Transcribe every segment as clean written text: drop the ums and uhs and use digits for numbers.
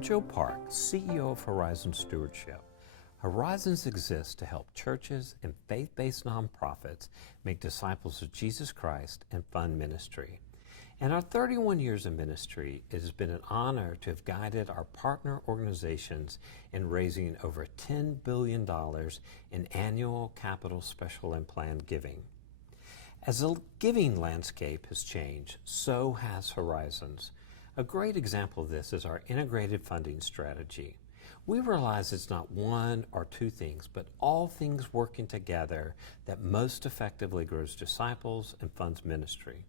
I'm Joe Park, CEO of Horizons Stewardship. Horizons exists to help churches and faith-based nonprofits make disciples of Jesus Christ and fund ministry. In our 31 years of ministry, it has been an honor to have guided our partner organizations in raising over $10 billion in annual capital special and planned giving. As the giving landscape has changed, so has Horizons. A great example of this is our integrated funding strategy. We realize it's not one or two things, but all things working together that most effectively grows disciples and funds ministry.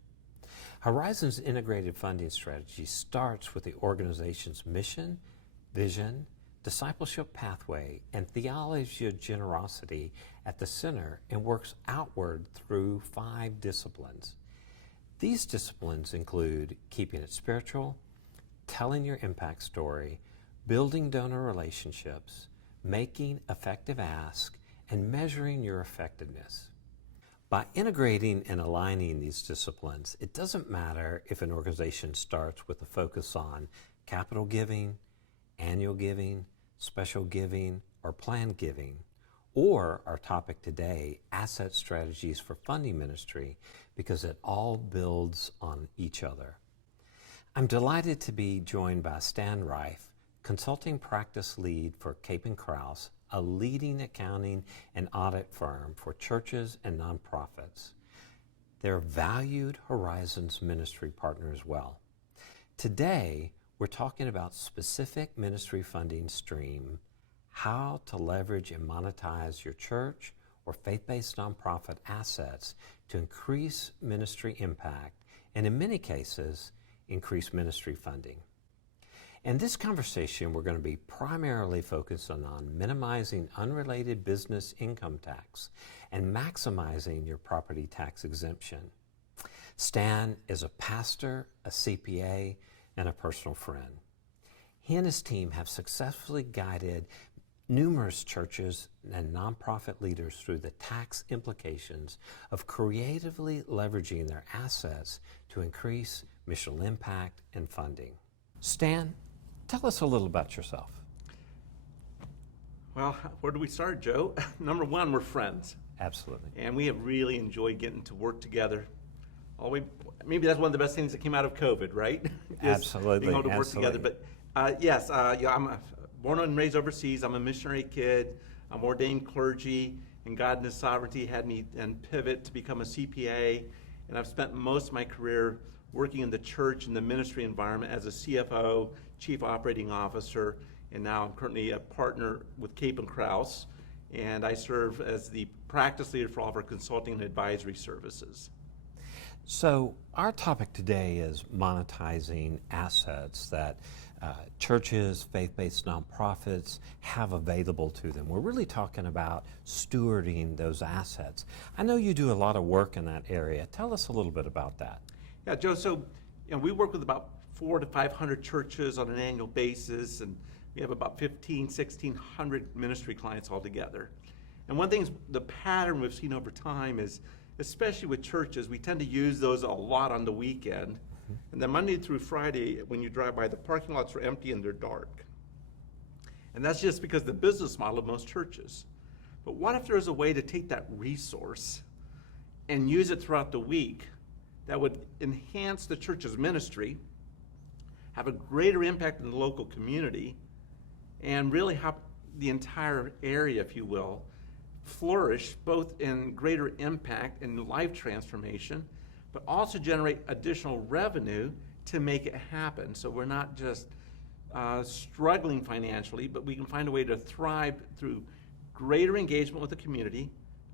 Horizons integrated funding strategy starts with the organization's mission, vision, discipleship pathway, and theology of generosity at the center and works outward through 5 disciplines. These disciplines include keeping it spiritual, telling your impact story, building donor relationships, making effective ask, and measuring your effectiveness. By integrating and aligning these disciplines, it doesn't matter if an organization starts with a focus on capital giving, annual giving, special giving, or planned giving, or our topic today, asset strategies for funding ministry, because it all builds on each other. I'm delighted to be joined by Stan Reif, consulting practice lead for Capin Crouse, a leading accounting and audit firm for churches and nonprofits. They're a valued Horizons ministry partner as well. Today, we're talking about specific ministry funding stream, how to leverage and monetize your church or faith-based nonprofit assets to increase ministry impact, and in many cases, increase ministry funding. In this conversation, we're going to be primarily focusing on minimizing unrelated business income tax and maximizing your property tax exemption. Stan is a pastor, a CPA, and a personal friend. He and his team have successfully guided numerous churches and nonprofit leaders through the tax implications of creatively leveraging their assets to increase missional impact and funding. Stan, tell us a little about yourself. Well, where do we start, Joe? Number one, we're friends. Absolutely. And we have really enjoyed getting to work together. Maybe that's one of the best things that came out of COVID, right? Absolutely. Being able to work together. But I'm born and raised overseas. I'm a missionary kid. I'm ordained clergy, and God in His sovereignty had me then pivot to become a CPA. And I've spent most of my career working in the church and the ministry environment as a CFO, Chief Operating Officer, and now I'm currently a partner with Capin Crouse, and I serve as the practice leader for all of our consulting and advisory services. So our topic today is monetizing assets that churches, faith-based nonprofits have available to them. We're really talking about stewarding those assets. I know you do a lot of work in that area. Tell us a little bit about that. Yeah, Joe, so we work with about 400 to 500 churches on an annual basis, and we have about 1,600 ministry clients altogether. And one thing, the pattern we've seen over time is, especially with churches, we tend to use those a lot on the weekend. And then Monday through Friday, when you drive by, the parking lots are empty and they're dark. And that's just because the business model of most churches. But what if there's a way to take that resource and use it throughout the week that would enhance the church's ministry, have a greater impact in the local community, and really help the entire area, if you will, flourish both in greater impact and life transformation, but also generate additional revenue to make it happen. So we're not just struggling financially, but we can find a way to thrive through greater engagement with the community,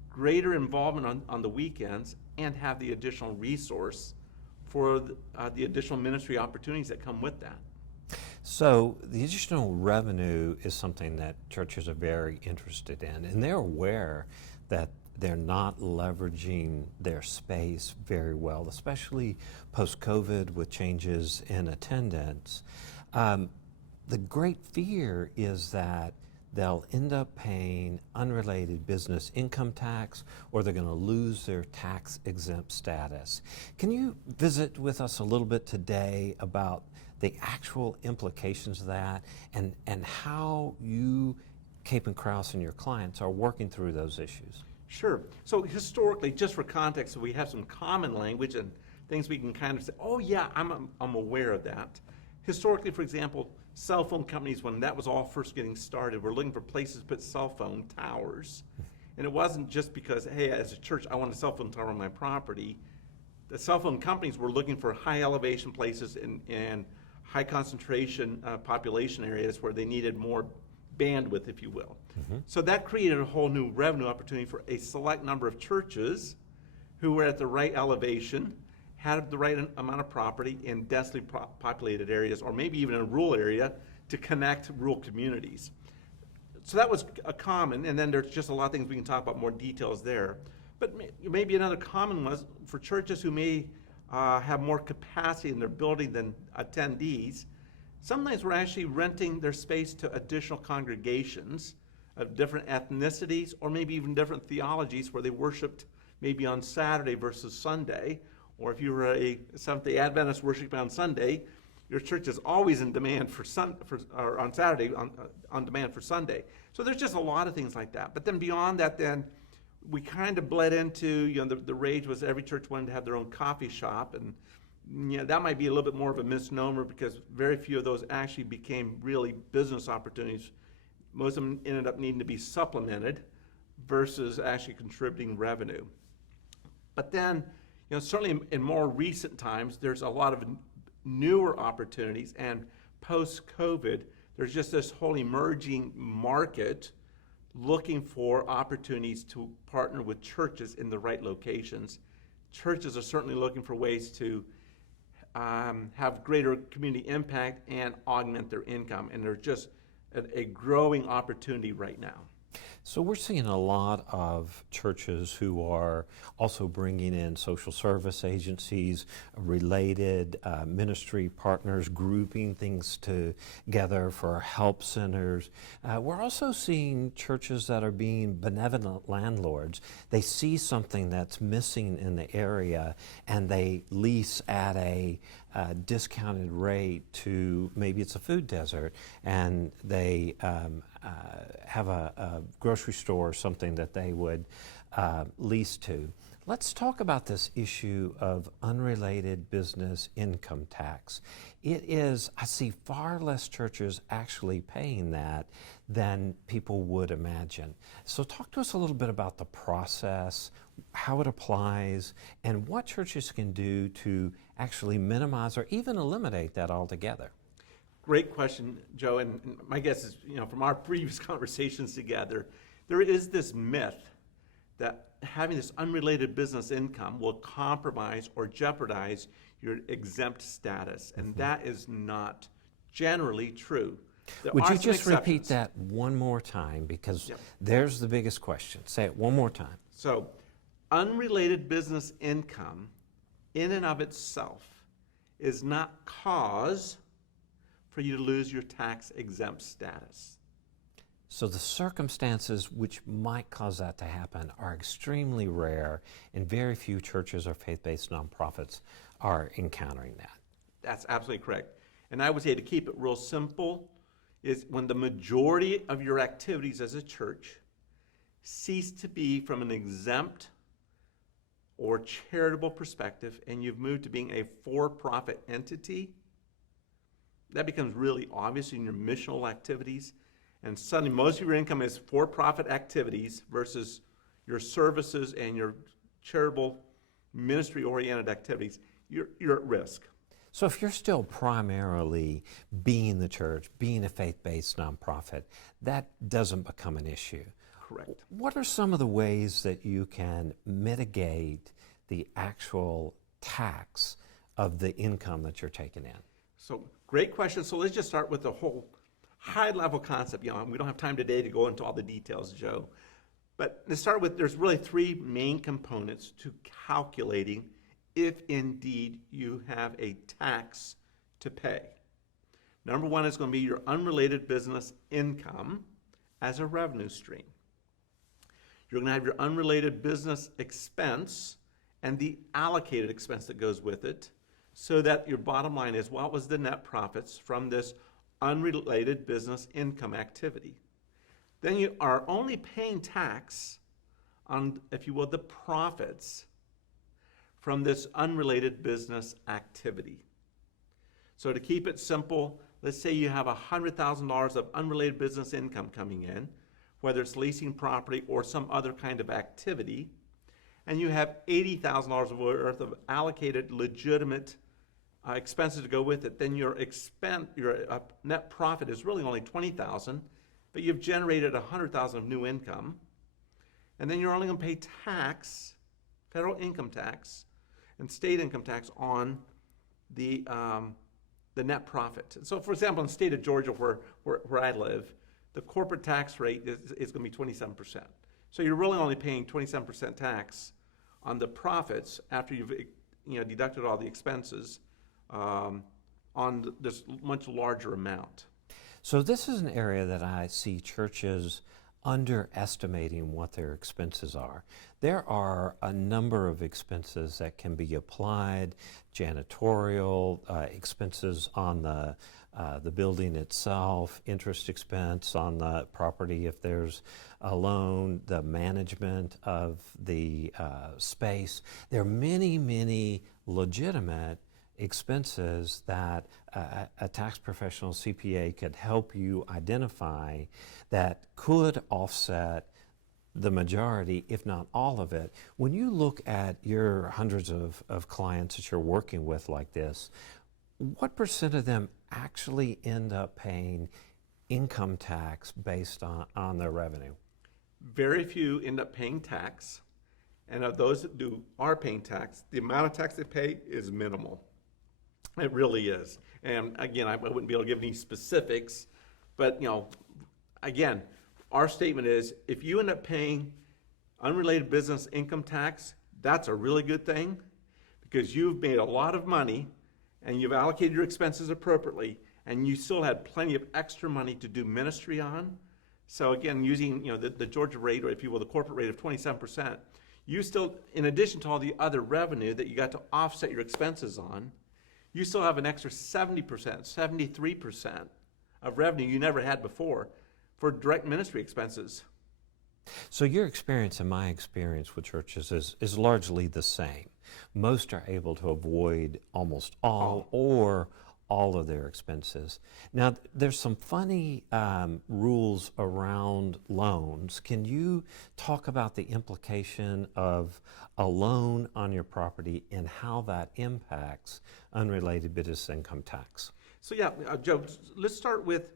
greater involvement on the weekends, and have the additional resource for the additional ministry opportunities that come with that. So the additional revenue is something that churches are very interested in, and they're aware that they're not leveraging their space very well, especially post-COVID with changes in attendance. The great fear is that they'll end up paying unrelated business income tax, or they're going to lose their tax exempt status. Can you visit with us a little bit today about the actual implications of that and how you, Capin Crouse, and your clients are working through those issues? Sure. So historically, just for context, so we have some common language and things we can kind of say, oh yeah, I'm aware of that. Historically, for example, cell phone companies, when that was all first getting started, were looking for places to put cell phone towers. And it wasn't just because, hey, as a church, I want a cell phone tower on my property. The cell phone companies were looking for high elevation places and high concentration population areas where they needed more bandwidth, if you will. So that created a whole new revenue opportunity for a select number of churches who were at the right elevation, had the right amount of property in densely populated areas, or maybe even in a rural area, to connect rural communities. So that was a common, and then there's just a lot of things we can talk about, more details there. But maybe another common was for churches who may have more capacity in their building than attendees. Sometimes we're actually renting their space to additional congregations of different ethnicities, or maybe even different theologies, where they worshiped maybe on Saturday versus Sunday. Or if you were a Seventh-day Adventist worshiping on Sunday, your church is always in demand or on Saturday, on demand for Sunday. So there's just a lot of things like that. But then beyond that, then we kind of bled into, the rage was every church wanted to have their own coffee shop, and that might be a little bit more of a misnomer, because very few of those actually became really business opportunities. Most of them ended up needing to be supplemented versus actually contributing revenue. But then, certainly in more recent times, there's a lot of newer opportunities, and post-COVID, there's just this whole emerging market looking for opportunities to partner with churches in the right locations. Churches are certainly looking for ways to have greater community impact and augment their income, and there's just a growing opportunity right now. So we're seeing a lot of churches who are also bringing in social service agencies, related ministry partners, grouping things together for help centers. We're also seeing churches that are being benevolent landlords. They see something that's missing in the area, and they lease at a discounted rate to, maybe it's a food desert, and they have a grocery store or something that they would lease to. Let's talk about this issue of unrelated business income tax. It is, I see far less churches actually paying that than people would imagine. So talk to us a little bit about the process, how it applies, and what churches can do to actually minimize or even eliminate that altogether. Great question, Joe, and my guess is, from our previous conversations together, there is this myth that having this unrelated business income will compromise or jeopardize your exempt status, and that is not generally true. Would you just repeat that one more time, because there's the biggest question. Say it one more time. So, unrelated business income in and of itself is not cause for you to lose your tax exempt status. So the circumstances which might cause that to happen are extremely rare, and very few churches or faith-based nonprofits are encountering that. That's absolutely correct. And I would say, to keep it real simple, is when the majority of your activities as a church cease to be from an exempt or charitable perspective, and you've moved to being a for-profit entity, that becomes really obvious in your missional activities. And suddenly most of your income is for-profit activities versus your services and your charitable ministry-oriented activities. You're at risk. So if you're still primarily being the church, being a faith-based nonprofit, that doesn't become an issue. Correct. What are some of the ways that you can mitigate the actual tax of the income that you're taking in? So great question. So let's just start with the whole high-level concept. We don't have time today to go into all the details, Joe. But to start with, there's really three main components to calculating if indeed you have a tax to pay. Number one is going to be your unrelated business income, as a revenue stream. You're going to have your unrelated business expense and the allocated expense that goes with it, so that your bottom line is, what was the net profits from this unrelated business income activity? Then you are only paying tax on, if you will, the profits from this unrelated business activity. So to keep it simple, let's say you have $100,000 of unrelated business income coming in, whether it's leasing property or some other kind of activity, and you have $80,000 worth of allocated legitimate expenses to go with it, then your net profit is really only $20,000, but you've generated $100,000 of new income, and then you're only going to pay tax, federal income tax, and state income tax on the net profit. So, for example, in the state of Georgia, where I live, the corporate tax rate is going to be 27%. So you're really only paying 27% tax on the profits after you've deducted all the expenses on this much larger amount. So this is an area that I see churches underestimating what their expenses are. There are a number of expenses that can be applied, janitorial expenses on the building itself, interest expense on the property if there's a loan, the management of the space. There are many, many legitimate expenses that a tax professional CPA could help you identify that could offset the majority, if not all of it. When you look at your hundreds of clients that you're working with like this, what percent of them actually end up paying income tax based on their revenue? Very few end up paying tax, and of those that are paying tax, the amount of tax they pay is minimal. It really is. And again, I wouldn't be able to give any specifics, but again, our statement is, if you end up paying unrelated business income tax, that's a really good thing, because you've made a lot of money and you've allocated your expenses appropriately, and you still had plenty of extra money to do ministry on. So again, using the Georgia rate, or if you will, the corporate rate of 27%, you still, in addition to all the other revenue that you got to offset your expenses on, you still have an extra 70%, 73% of revenue you never had before for direct ministry expenses. So your experience and my experience with churches is largely the same. Most are able to avoid almost all or all of their expenses. Now, there's some funny rules around loans. Can you talk about the implication of a loan on your property and how that impacts unrelated business income tax? So yeah, Joe, let's start with,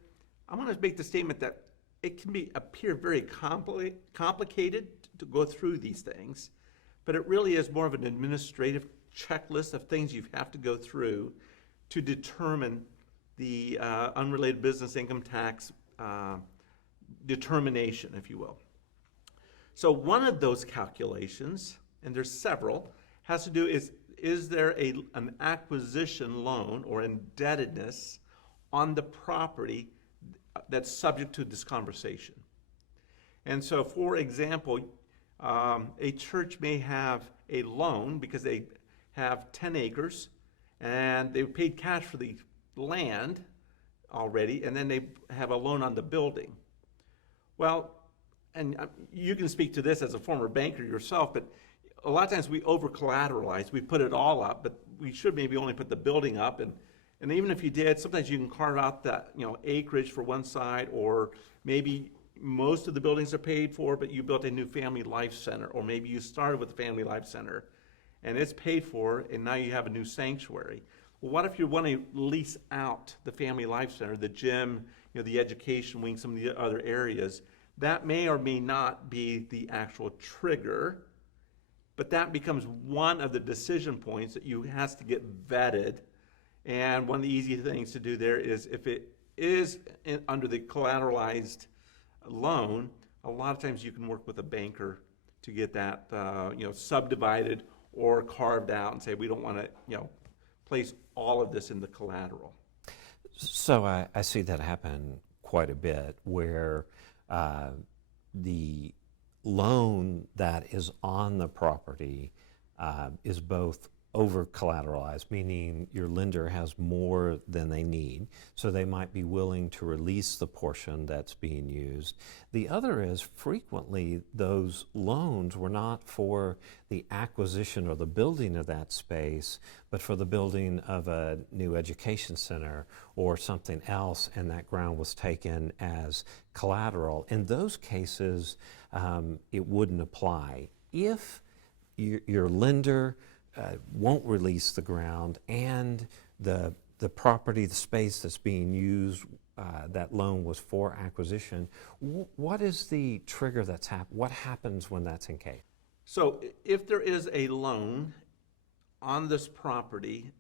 I'm going to make the statement that it can appear very complicated to go through these things, but it really is more of an administrative checklist of things you have to go through to determine the unrelated business income tax determination, if you will. So one of those calculations, and there's several, has to do is there an acquisition loan or indebtedness on the property that's subject to this conversation. And so, for example, a church may have a loan because they have 10 acres and they paid cash for the land already, and then they have a loan on the building. Well, and you can speak to this as a former banker yourself, but a lot of times we over-collateralize. We put it all up, but we should maybe only put the building up. And even if you did, sometimes you can carve out that acreage for one side, or maybe most of the buildings are paid for, but you built a new family life center, or maybe you started with a family life center, and it's paid for, and now you have a new sanctuary. Well, what if you want to lease out the family life center, the gym, the education wing, some of the other areas? That may or may not be the actual trigger, but that becomes one of the decision points that has to get vetted. And one of the easy things to do there is, if it is under the collateralized loan, a lot of times you can work with a banker to get that subdivided or carved out and say, we don't want to place all of this in the collateral. So I see that happen quite a bit, where the loan that is on the property is both over collateralized, meaning your lender has more than they need, so they might be willing to release the portion that's being used. The other is frequently those loans were not for the acquisition or the building of that space, but for the building of a new education center or something else, and that ground was taken as collateral. In those cases, it wouldn't apply. If your lender won't release the ground and the property, the space that's being used, that loan was for acquisition, what is the trigger that's what happens when that's in case? So if there is a loan on this property,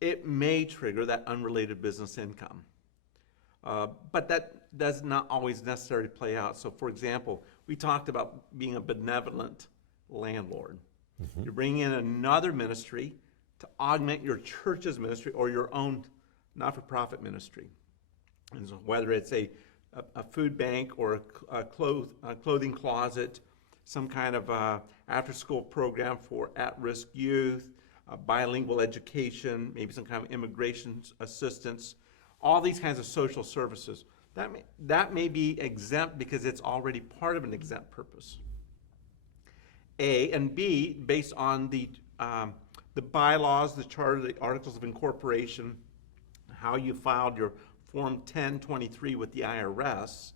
it may trigger that unrelated business income. But that does not always necessarily play out. So for example, we talked about being a benevolent landlord. Mm-hmm. You're bringing in another ministry to augment your church's ministry or your own not-for-profit ministry. And so whether it's a food bank or a clothing closet, some kind of after-school program for at-risk youth, bilingual education, maybe some kind of immigration assistance, all these kinds of social services, that may be exempt because it's already part of an exempt purpose. A, and B, based on the bylaws, the charter, the articles of incorporation, how you filed your Form 1023 with the IRS,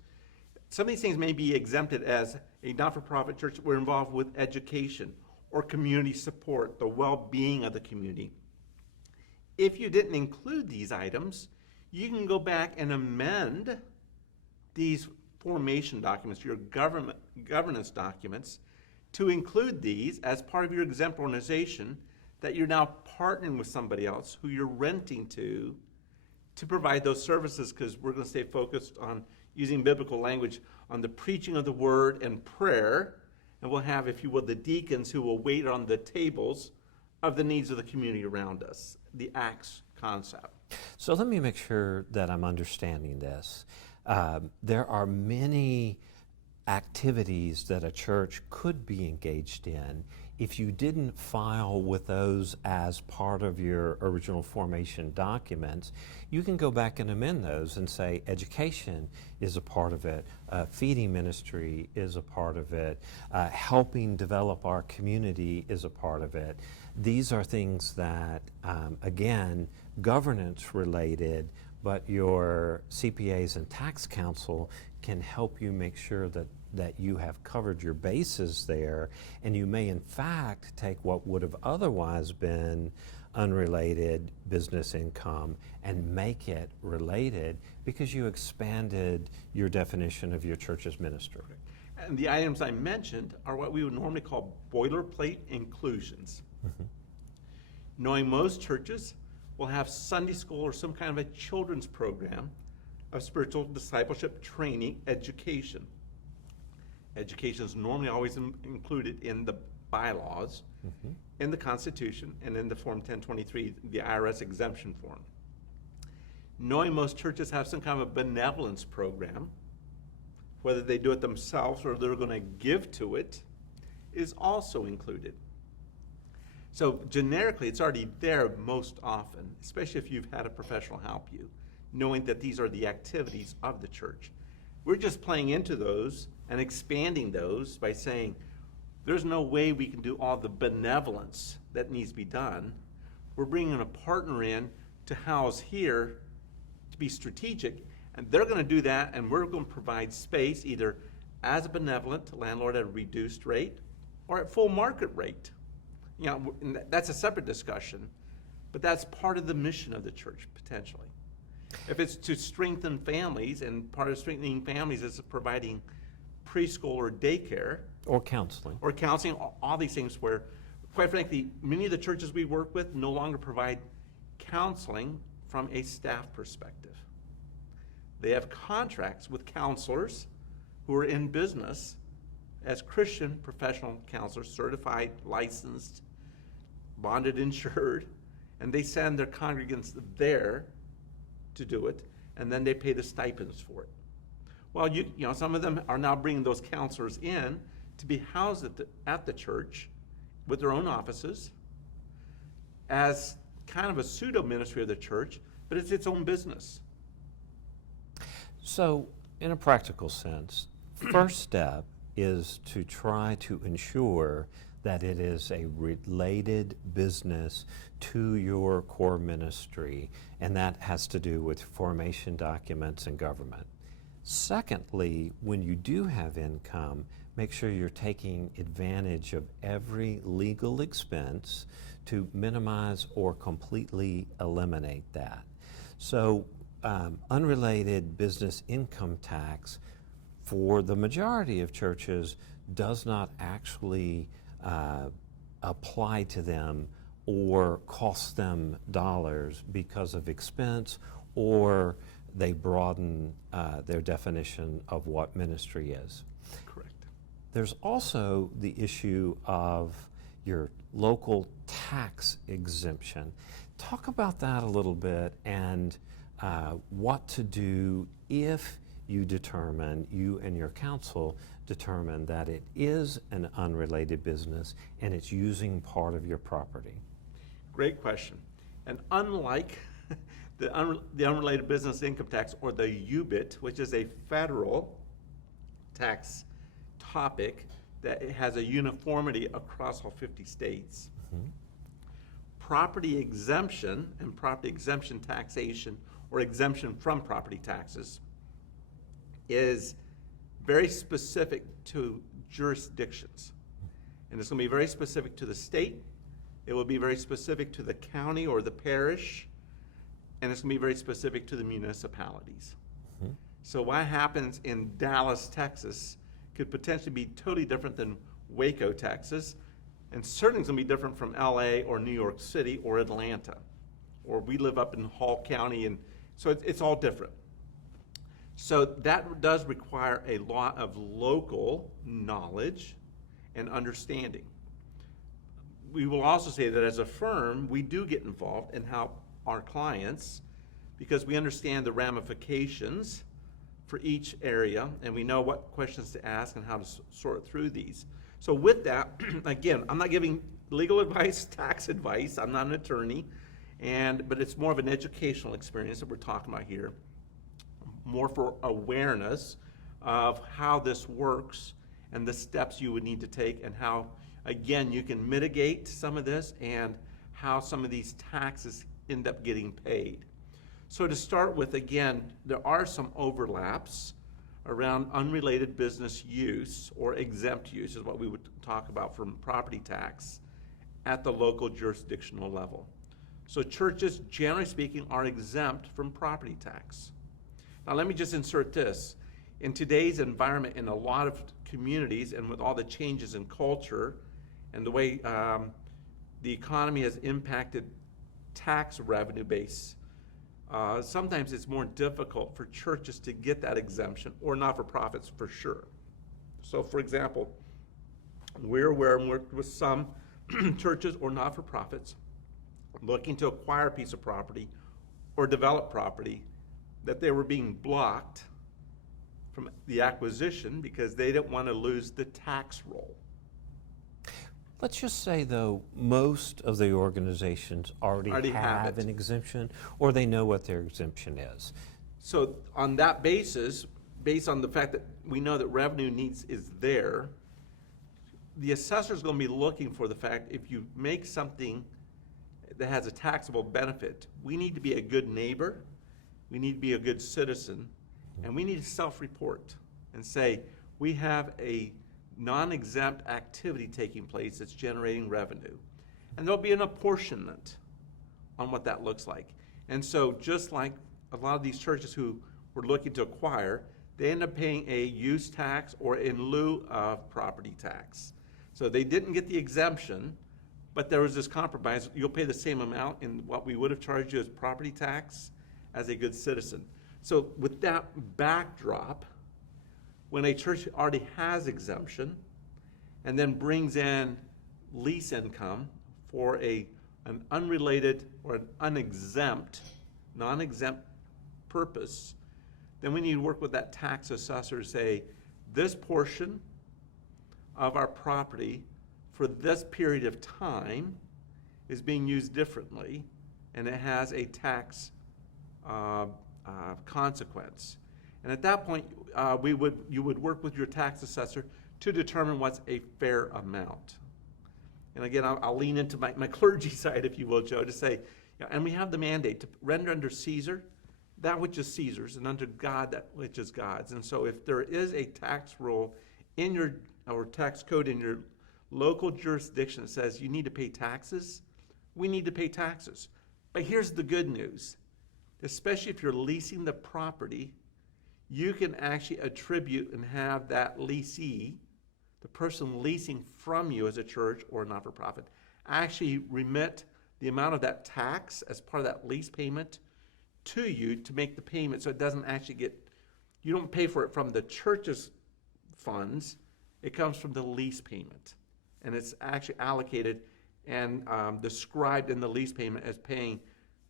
some of these things may be exempted as a not-for-profit church that we're involved with education or community support, the well-being of the community. If you didn't include these items, you can go back and amend these formation documents, your governance documents, to include these as part of your exempt organization that you're now partnering with somebody else who you're renting to provide those services, because we're going to stay focused on using biblical language on the preaching of the word and prayer, and we'll have, if you will, the deacons who will wait on the tables of the needs of the community around us, the Acts concept. So let me make sure that I'm understanding this. There are many activities that a church could be engaged in. If you didn't file with those as part of your original formation documents, you can go back and amend those and say education is a part of it, feeding ministry is a part of it, helping develop our community is a part of it. These are things that, again, governance related, but your CPAs and tax counsel can help you make sure that you have covered your bases there, and you may in fact take what would have otherwise been unrelated business income and make it related because you expanded your definition of your church's ministry. And the items I mentioned are what we would normally call boilerplate inclusions. Mm-hmm. Knowing most churches will have Sunday school or some kind of a children's program of spiritual discipleship, training, education. Education is normally always included in the bylaws, mm-hmm. in the Constitution, and in the Form 1023, the IRS exemption form. Knowing most churches have some kind of a benevolence program, whether they do it themselves or they're going to give to it, is also included. So generically, it's already there most often, especially if you've had a professional help you, knowing that these are the activities of the church. We're just playing into those and expanding those by saying, there's no way we can do all the benevolence that needs to be done. We're bringing a partner in to house here to be strategic, and they're going to do that, and we're going to provide space either as a benevolent landlord at a reduced rate or at full market rate. You know, that's a separate discussion, but that's part of the mission of the church, potentially. If it's to strengthen families, and part of strengthening families is providing preschool or daycare. Or counseling, all these things where, quite frankly, many of the churches we work with no longer provide counseling from a staff perspective. They have contracts with counselors who are in business as Christian professional counselors, certified, licensed, bonded, insured, and they send their congregants there to do it, and then they pay the stipends for it. Well, some of them are now bringing those counselors in to be housed at the church with their own offices as kind of a pseudo ministry of the church, but it's its own business. So, in a practical sense, first step is to try to ensure that it is a related business to your core ministry, and that has to do with formation documents and government. Secondly, when you do have income, make sure you're taking advantage of every legal expense to minimize or completely eliminate that. So, unrelated business income tax for the majority of churches does not actually apply to them or cost them dollars because of expense, or they broaden their definition of what ministry is. Correct. There's also the issue of your local tax exemption. Talk about that a little bit, and what to do if you and your council determine that it is an unrelated business and it's using part of your property. Great question. And unlike the unrelated business income tax, or the UBIT, which is a federal tax topic that has a uniformity across all 50 states, property exemption and property exemption taxation, or exemption from property taxes, is very specific to jurisdictions. And it's going to be very specific to the state. It will be very specific to the county or the parish. And it's going to be very specific to the municipalities. So what happens in Dallas, Texas could potentially be totally different than Waco, Texas. And certainly it's going to be different from LA or New York City or Atlanta. Or we live up in Hall County, and so it's all different. So that does require a lot of local knowledge and understanding. We will also say that as a firm, we do get involved and help our clients because we understand the ramifications for each area, and we know what questions to ask and how to sort through these. So with that, again, I'm not giving legal advice, tax advice. I'm not an attorney, but it's more of an educational experience that we're talking about here, more for awareness of how this works and the steps you would need to take, and how, again, you can mitigate some of this and how some of these taxes end up getting paid. So to start with, again, there are some overlaps around unrelated business use, or exempt use is what we would talk about, from property tax at the local jurisdictional level. So churches, generally speaking, are exempt from property tax. Now let me just insert this. In today's environment, in a lot of communities, and with all the changes in culture and the way the economy has impacted tax revenue base, sometimes it's more difficult for churches to get that exemption, or not-for-profits for sure. So for example, we're aware and worked with some churches or not-for-profits looking to acquire a piece of property or develop property, that they were being blocked from the acquisition because they didn't want to lose the tax roll. Let's just say, though, most of the organizations already have an exemption, or they know what their exemption is. So on that basis, based on the fact that we know that revenue needs is there, the assessor is going to be looking for the fact, if you make something that has a taxable benefit, we need to be a good neighbor, we need to be a good citizen, and we need to self-report and say, we have a non-exempt activity taking place that's generating revenue. And there'll be an apportionment on what that looks like. And so just like a lot of these churches who were looking to acquire, they end up paying a use tax or in lieu of property tax. So they didn't get the exemption, but there was this compromise. You'll pay the same amount in what we would have charged you as property tax as a good citizen. So with that backdrop, when a church already has exemption and then brings in lease income for an unrelated or an unexempt, non-exempt purpose, then we need to work with that tax assessor to say, this portion of our property for this period of time is being used differently, and it has a tax consequence. And at that point, you would work with your tax assessor to determine what's a fair amount. And again, I'll lean into my clergy side, if you will, Joe, to say, and we have the mandate to render under Caesar that which is Caesar's, and under God that which is God's. And so if there is a tax rule in your, or tax code in your local jurisdiction that says you need to pay taxes, we need to pay taxes. But here's the good news. Especially if you're leasing the property, you can actually attribute and have that leasee, the person leasing from you as a church or a not-for-profit, actually remit the amount of that tax as part of that lease payment to you to make the payment, so it doesn't actually get, you don't pay for it from the church's funds, it comes from the lease payment. And it's actually allocated and described in the lease payment as paying,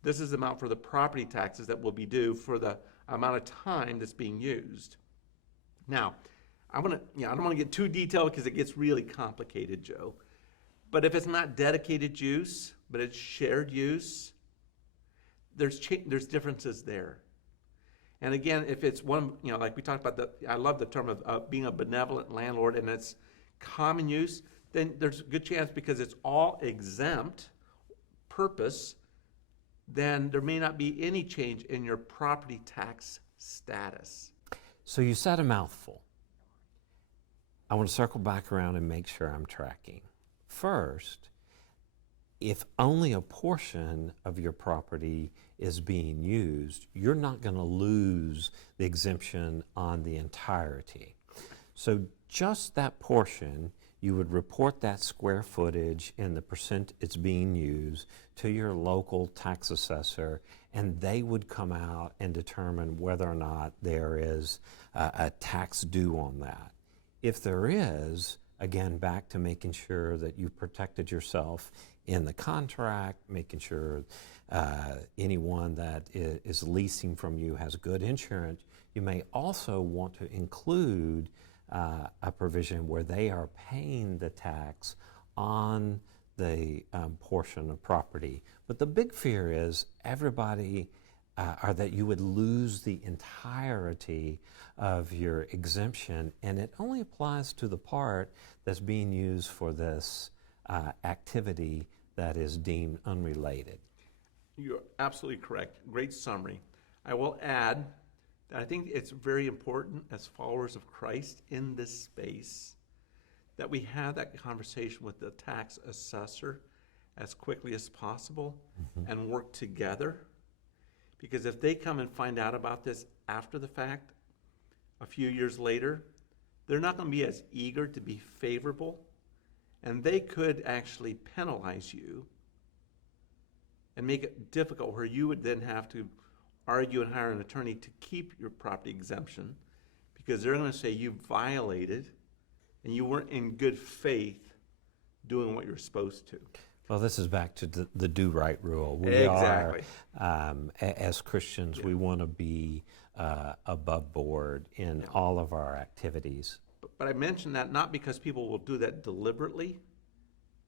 this is the amount for the property taxes that will be due for the amount of time that's being used. Now, I don't want to get too detailed because it gets really complicated, Joe. But if it's not dedicated use, but it's shared use, there's differences there. And again, if it's one, like we talked about, I love the term of being a benevolent landlord, and it's common use, then there's a good chance, because it's all exempt purpose, then there may not be any change in your property tax status. So you said a mouthful. I want to circle back around and make sure I'm tracking. First, if only a portion of your property is being used, you're not going to lose the exemption on the entirety. So just that portion, you would report that square footage and the percent it's being used to your local tax assessor, and they would come out and determine whether or not there is a tax due on that. If there is, again, back to making sure that you've protected yourself in the contract, making sure anyone that is leasing from you has good insurance. You may also want to include a provision where they are paying the tax on the portion of property. But the big fear is everybody, or that you would lose the entirety of your exemption, and it only applies to the part that's being used for this activity that is deemed unrelated. You're absolutely correct. Great summary. I will add that I think it's very important as followers of Christ in this space that we have that conversation with the tax assessor as quickly as possible and work together. Because if they come and find out about this after the fact, a few years later, they're not going to be as eager to be favorable, and they could actually penalize you and make it difficult, where you would then have to argue and hire an attorney to keep your property exemption, because they're going to say you violated and you weren't in good faith doing what you're supposed to. Well, this is back to the do-right rule. We Exactly. are, as Christians, we want to be above board in all of our activities. But I mention that not because people will do that deliberately,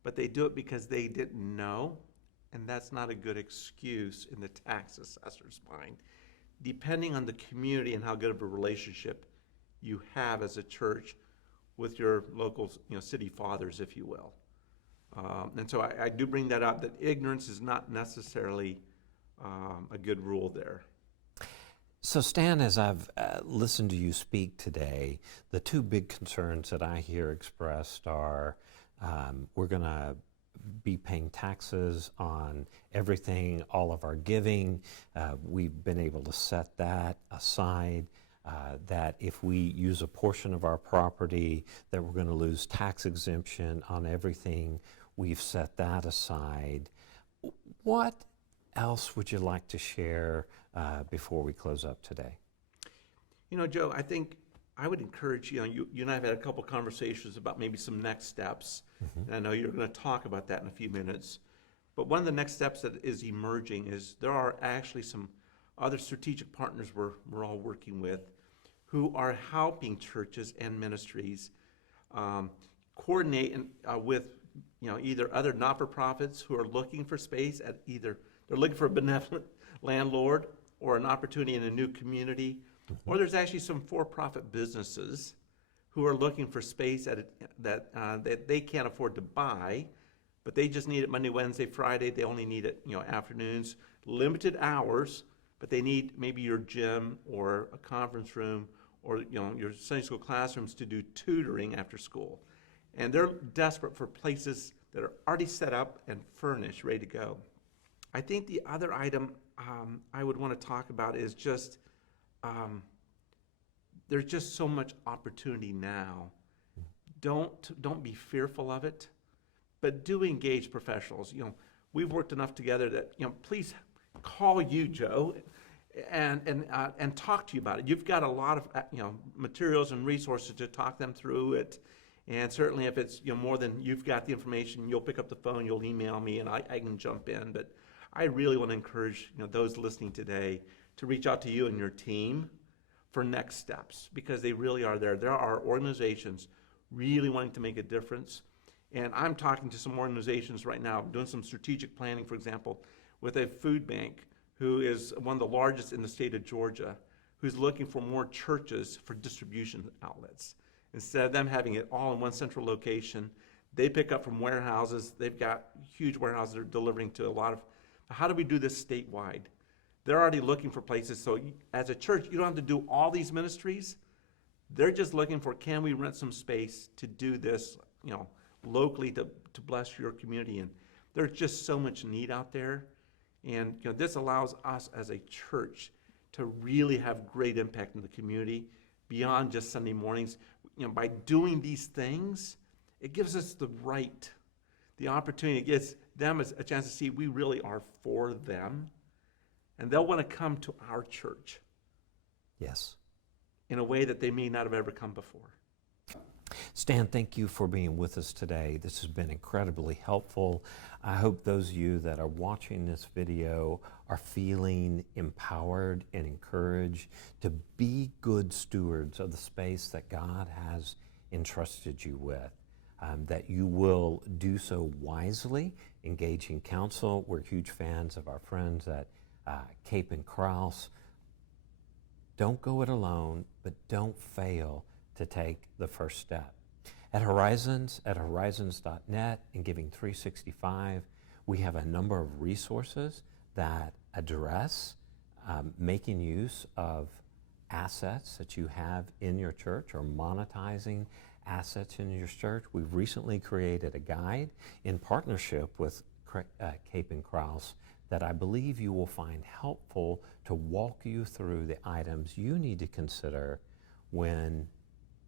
but they do it because they didn't know, and that's not a good excuse in the tax assessor's mind, depending on the community and how good of a relationship you have as a church with your local, city fathers, if you will. And so I do bring that up, that ignorance is not necessarily a good rule there. So Stan, as I've listened to you speak today, the two big concerns that I hear expressed are we're going to be paying taxes on everything, all of our giving. We've been able to set that aside. That if we use a portion of our property, that we're going to lose tax exemption on everything. We've set that aside. What else would you like to share before we close up today? Joe, I think I would encourage you and I have had a couple conversations about maybe some next steps, and I know you're going to talk about that in a few minutes. But one of the next steps that is emerging is there are actually some other strategic partners we're all working with, who are helping churches and ministries coordinate with either other not-for-profits who are looking for space at either they're looking for a benevolent landlord or an opportunity in a new community, or there's actually some for-profit businesses who are looking for space that they can't afford to buy, but they just need it Monday, Wednesday, Friday. They only need it afternoons, limited hours, but they need maybe your gym or a conference room or your Sunday school classrooms to do tutoring after school. And they're desperate for places that are already set up and furnished, ready to go. I think the other item I would want to talk about is just there's just so much opportunity now. Don't be fearful of it, but do engage professionals. We've worked enough together that please call you, Joe, and talk to you about it. You've got a lot of materials and resources to talk them through it. And certainly if it's more than you've got the information, you'll pick up the phone, you'll email me, and I can jump in. But I really want to encourage those listening today to reach out to you and your team for next steps, because they really are there. There are organizations really wanting to make a difference. And I'm talking to some organizations right now, doing some strategic planning, for example, with a food bank who is one of the largest in the state of Georgia, who's looking for more churches for distribution outlets. Instead of them having it all in one central location, they pick up from warehouses. They've got huge warehouses that are delivering to a lot of, how do we do this statewide? They're already looking for places. So as a church, you don't have to do all these ministries. They're just looking for, can we rent some space to do this, locally to bless your community? And there's just so much need out there. And this allows us as a church to really have great impact in the community beyond just Sunday mornings. By doing these things, it gives us the opportunity, it gives them a chance to see we really are for them. And they'll want to come to our church. Yes. In a way that they may not have ever come before. Stan, thank you for being with us today. This has been incredibly helpful. I hope those of you that are watching this video are feeling empowered and encouraged to be good stewards of the space that God has entrusted you with, that you will do so wisely, engaging counsel. We're huge fans of our friends at Capin Crouse. Don't go it alone, but don't fail to take the first step. At horizons.net and Giving 365, we have a number of resources that address making use of assets that you have in your church or monetizing assets in your church. We've recently created a guide in partnership with Capin Crouse that I believe you will find helpful to walk you through the items you need to consider when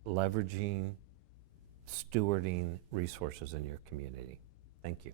leveraging, stewarding resources in your community. Thank you.